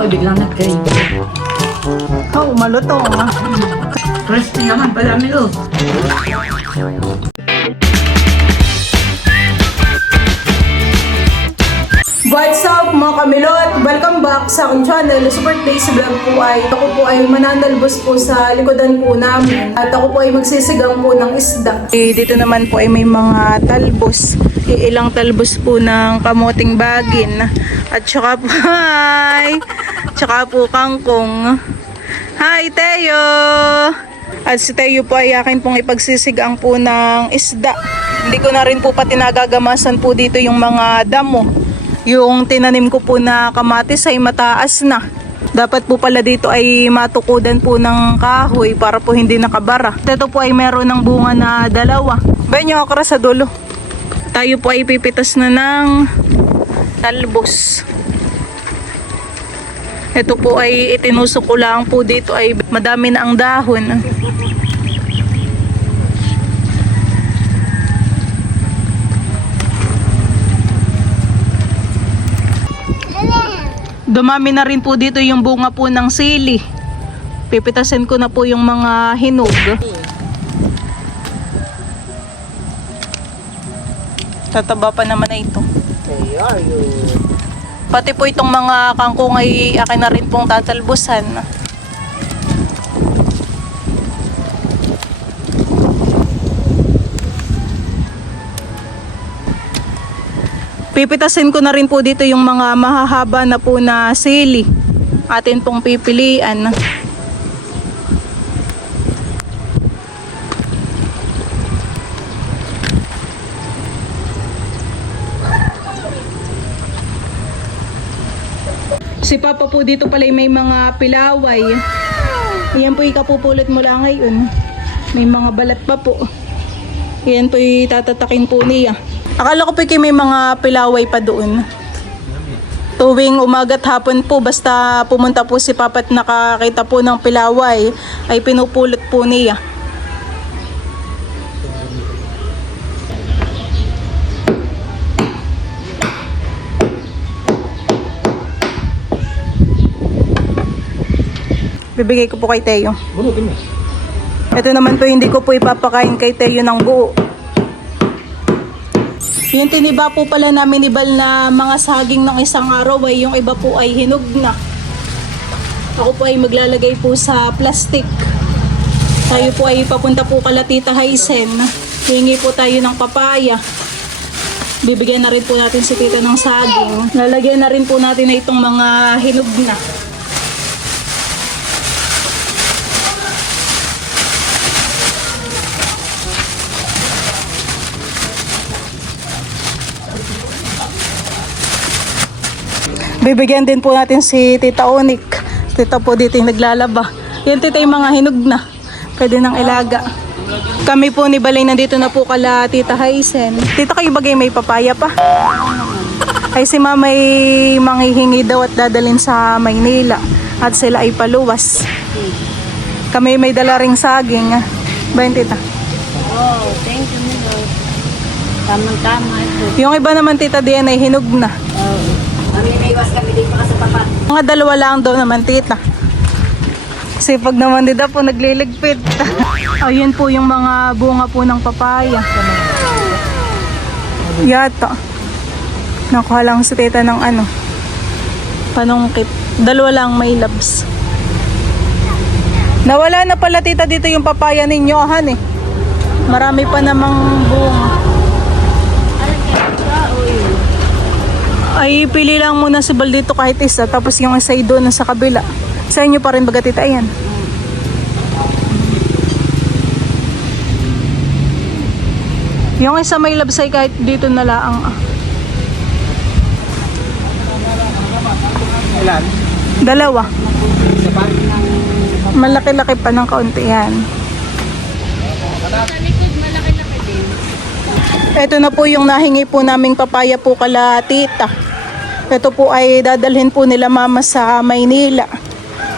ako biglang nag-crave. Oh, malutong. Crispy naman pala, Milo. What's up mga kamilot? Welcome back sa aking channel. Super Daisy Vlog po ay ako po ay mananalbos po sa likodan po namin. At ako po ay magsisigang po ng isda. Dito naman po ay may mga talbos. Ilang talbos po ng kamuting bagin. At saka po tsaka po kangkong. Hi Teo! At si Teo po ay akin pong ipagsisigang po ng isda. Hindi ko na rin po pati nagagamasan po dito yung mga damo. Yung tinanim ko po na kamatis ay mataas na. Dapat po pala dito ay matukudan po ng kahoy para po hindi nakabara. Ito po ay meron ng bunga na dalawa. Bayan nyo okra sa dulo. Tayo po ay pipitas na ng talbos. Ito po ay itinusok ko lang po dito ay madami na ang dahon. Dumami na rin po dito yung bunga po ng sili. Pipitasin ko na po yung mga hinog. Tataba pa naman na ito. Pati po itong mga kangkong ay akin na rin pong tatalbusan. Pipitasin ko na rin po dito yung mga mahahaba na po na sili. Atin pong pipilian. Si Papa po dito pala may mga pilaway. Yan po ikapupulot mo lang ngayon. May mga balat pa po. Yan po itatatakin po niya. Akala ko po may mga pilaway pa doon. Tuwing umaga't hapon po, basta pumunta po si Papa at nakakita po ng pilaway, ay pinupulot po niya. Bibigay ko po kay Teo. Ito naman po, hindi ko po ipapakain kay Teo ng buo. Yung tiniba po pala namin ibal na mga saging ng isang araw ay yung iba po ay hinog na. Ako po ay maglalagay po sa plastic. Tayo po ay papunta po kala Tita Haisen. Hingi po tayo ng papaya. Bibigyan na rin po natin si Tita ng saging. Lalagyan na rin po natin na itong mga hinog na. Bibigyan din po natin si Tita Onik. Tita po dito yung naglalaba. Yan tita yung mga hinog na. Pwede nang ilaga. Kami po ni Balay nandito na po kala Tita Haisen. Tita kayo bagay may papaya pa? Ay si Mama ay manghihingi daw at dadalhin sa Maynila. At sila ay paluwas. Kami may dala ring saging. Bayan tita? Oh, thank you, Milo. Tamang-tama ito. Yung iba naman tita diyan ay hinog na. Kami naiwas kami dito sa papa. Mga dalawa lang daw naman tita. Sipag naman din po nagliligpit. Ayun po yung mga bunga po ng papaya. Yata. Nakuha lang si tita ng panungkit. Dalawa lang may labs. Nawala na pala tita dito yung papaya ninyo han eh. Marami pa namang bunga. Ay pili lang muna si Bal dito kahit isa. Tapos yung isa doon na sa kabila. Sa inyo pa rin baga tita yan. Yung isa may labsay kahit dito na laang. Ilan? Dalawa. Malaki-laki pa ng kaunti yan. Sa likod, malaki-laki din. Ito na po yung nahingi po naming papaya po kala tita. Ito po ay dadalhin po nila mama sa Maynila.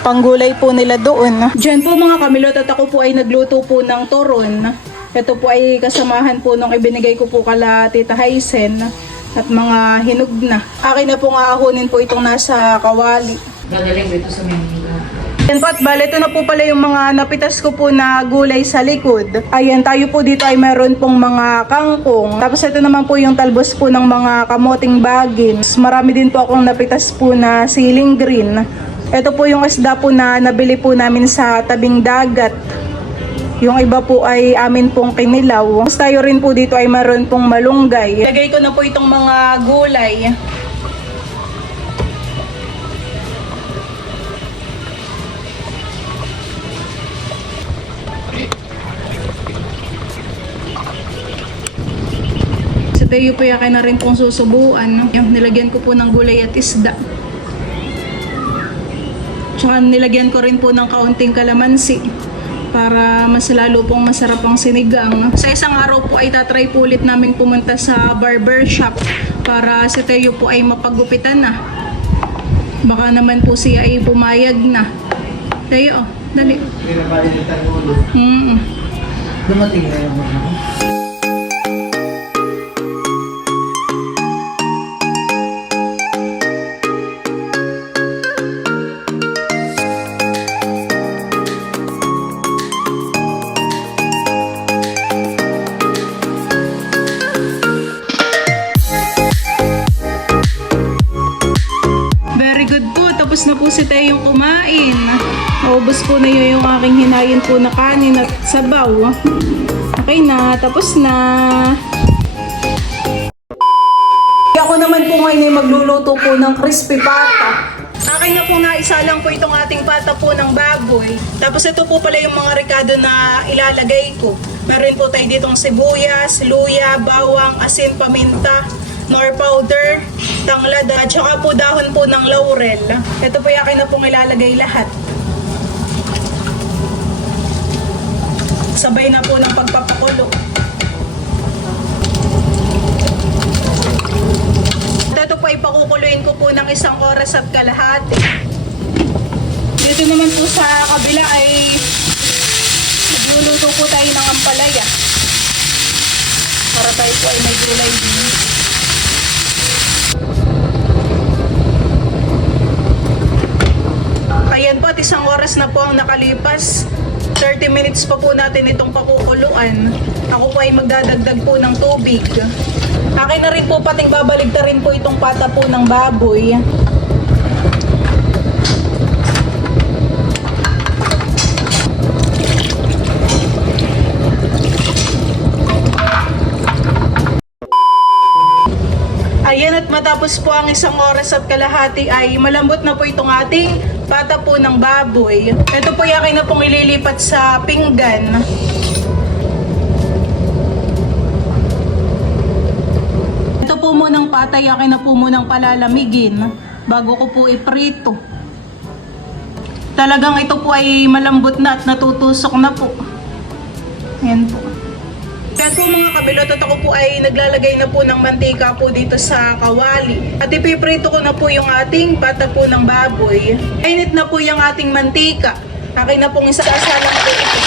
Panggulay po nila doon. Diyan po mga kamilot at ako po ay nagluto po ng toron. Ito po ay kasamahan po nung ibinigay ko po kala Tita Haisen at mga hinog na. Akin na po nga ahonin po itong nasa kawali. Gagaling dito sa Manila. Ayan po, at bale, ito na po pala yung mga napitas ko po na gulay sa likod. Ayan, tayo po dito ay meron pong mga kangkong. Tapos ito naman po yung talbos po ng mga kamoting bagins. Marami din po akong napitas po na siling green. Ito po yung isda po na nabili po namin sa tabing dagat. Yung iba po ay amin pong kinilaw. Tapos tayo rin po dito ay meron pong malunggay. Lagay ko na po itong mga gulay. Sa tayo po yakin na rin pong susubuan. Yung nilagyan ko po ng gulay at isda. Tsaka nilagyan ko rin po ng kaunting kalamansi para mas lalo pong masarap ang sinigang. Sa isang araw po ay tatry po ulit namin pumunta sa barber shop para si Teo po ay mapagupitan na. Baka naman po siya ay pumayag na. Teo, dali. Pinapalilitan mo ulo. Dumating na yung mga. Very good po. Tapos na po si Teo yung kumain. Naubos po na yun yung aking hinayin po na kanin at sabaw. Okay na. Tapos na. Ako naman po ngayon ay magluluto po ng crispy pata. Akin na po naisa lang po itong ating pata po ng baboy. Tapos ito po pala yung mga rekado na ilalagay ko. Meron po tayo ditong sibuyas, luya, bawang, asin, paminta, nor powder, tanglad, at saka po dahon po ng laurel. Ito po yung akin na pong ilalagay lahat. Sabay na po ng pagpapakulo. Ito po ay pakukuluin ko po ng 1 oras at kalahati. Dito naman po sa kabila ay magluluto po tayo ng ampalaya. Para tayo po ay may gulay din. Ayan po, at 1 oras na po ang nakalipas. 30 minutes pa po natin itong pakukuluan. Ako po ay magdadagdag po ng tubig. Akin na rin po pating babaligta rin po itong pata po ng baboy. Ayan, at matapos po ang 1 oras at kalahati ay malambot na po itong ating pata po ng baboy. Ito po yakin na pong ililipat sa pinggan. Ito po munang pata, yakin na po munang palalamigin bago ko po iprito. Talagang ito po ay malambot na at natutusok na po. Ayan po. Kaya po mga kabilot, at ako po ay naglalagay na po ng mantika po dito sa kawali. At ipiprito ko na po yung ating pata po ng baboy. Init na po yung ating mantika. Akin na pong isasalang po ito.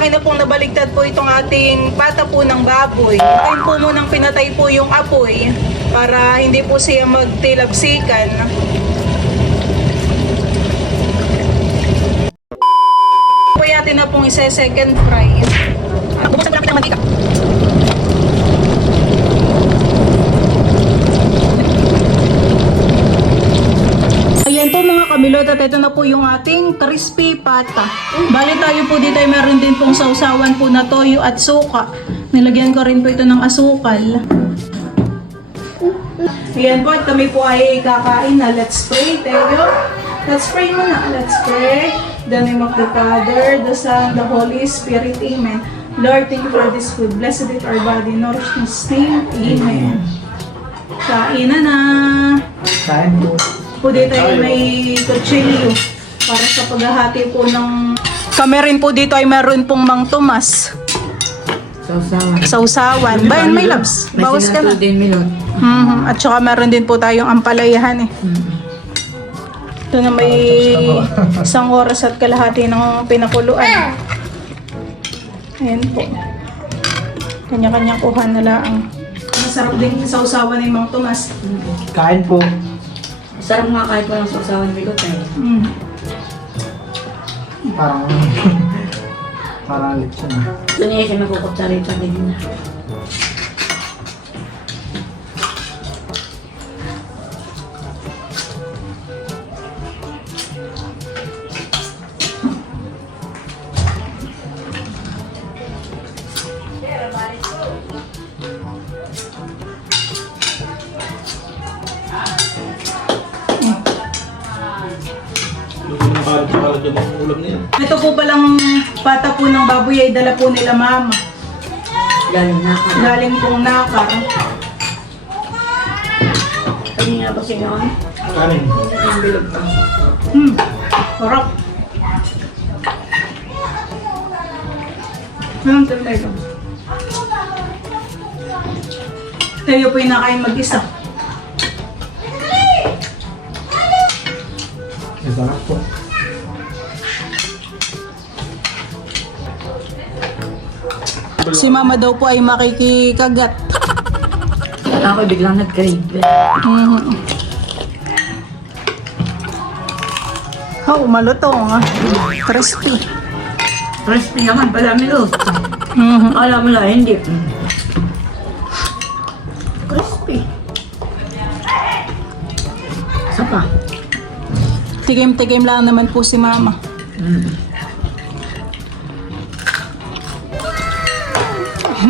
Akin na pong nabaligtad po itong ating pata po ng baboy. Akin po munang pinatay po yung apoy para hindi po siya magtilapsikan. Po natin na pong isa-second fry. Bubuksan ko lang ng mantika. Ayan po mga kamilot, at ito na po yung ating crispy pata. Bali tayo po dito ay meron din pong sausawan po na toyo at suka. Nilagyan ko rin po ito ng asukal. Ayan po, at kami po ay kakain na. Let's pray, Teo. Let's pray muna. Let's pray. In the name of the Father, the Son, the Holy Spirit. Amen. Lord, thank you for this food. Blessed it our body. Nourish in His name. Amen. Kain na. Kain po. Po dito ay may kutsilyo para sa paghahati po ng... Kami rin po dito ay meron pong Mang Tomas. Sausawan. Sausawan. Bayan, may labs. Bawas ka na. Din minot. At saka meron din po tayong ampalayahan eh. Ito na may 1 oras at kalahati ng pinakuluan. Ayan po. Kanya-kanyang kuha na lang. Masarap din sa usawan ni Mang Tomas. Kain po. Sarap nga kahit walang sausawan ni Bigot eh. Mm. Parang... parang lechon ah. Ito niya siya magkukutsarita din na. Ito po palang pata po ng baboy ay dala po nila mama. Galing na ka. Galing pong nakar. Kanina pa siya noon. Kanin. Ang bilog pa. Sarap. Anong talaga ito? Tayo po yung nakain mag-isa. Masarap po. Si mama daw po ay makikikagat. Ako biglang nag-crave. Oh, malutong. Crispy. Crispy naman pala Milot. Alam mo lang, hindi. Crispy. Isa pa. Tikim-tikim lang naman po si mama.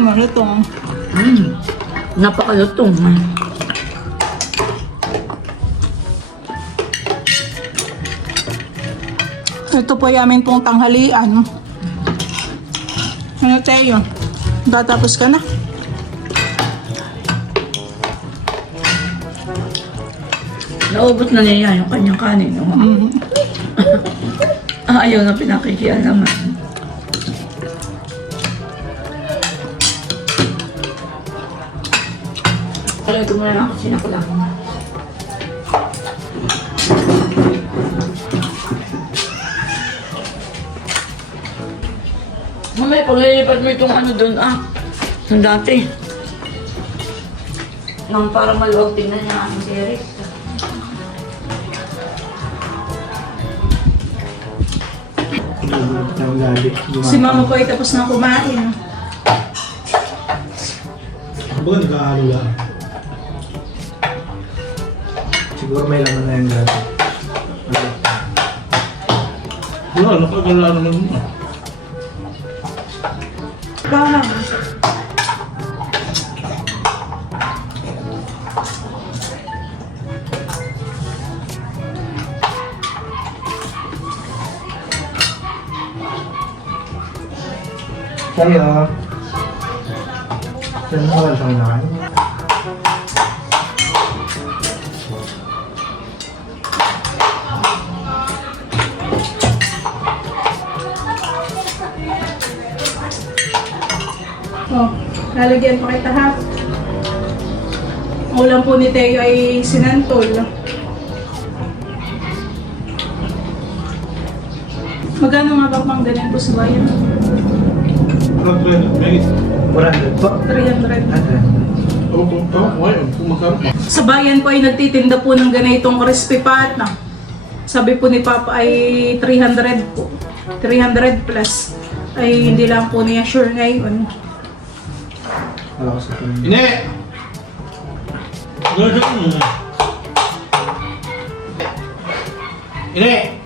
Malutong. Napakalutong. Ito po yung amin pong tanghalian. Ano tayo? Tatapos ka na? Naubos na niya yung kanyang kanin. No? Ayaw na pinakikiyan naman. Kaya ito muna lang ako sinakulang. Mamaya, paglilipat mo itong ano doon yung dati. Nang parang maluwag tingnan niya ang series. Si mama po ay tapos na kumain. Baga nag-ahalo lang. Siguro may laman na yung gato. Wala, nakagala naman mo. Parang. Kaya... Saan mo wala siyang nakain? Oh, lalagyan pa kita ha. Ulam po ni Teo ay sinantol. Magkano nga ba pang ganyan po sa bayan? May 100 po. 300. Oo, ngayon, kung masarap. Sa bayan po ay nagtitinda po ng ganitong crispy pata. Sabi po ni Papa ay 300 po. 300 plus. Ay hindi lang po niya sure ngayon. Wala ko sa tingin. Ine! Gano'n mo. Ine!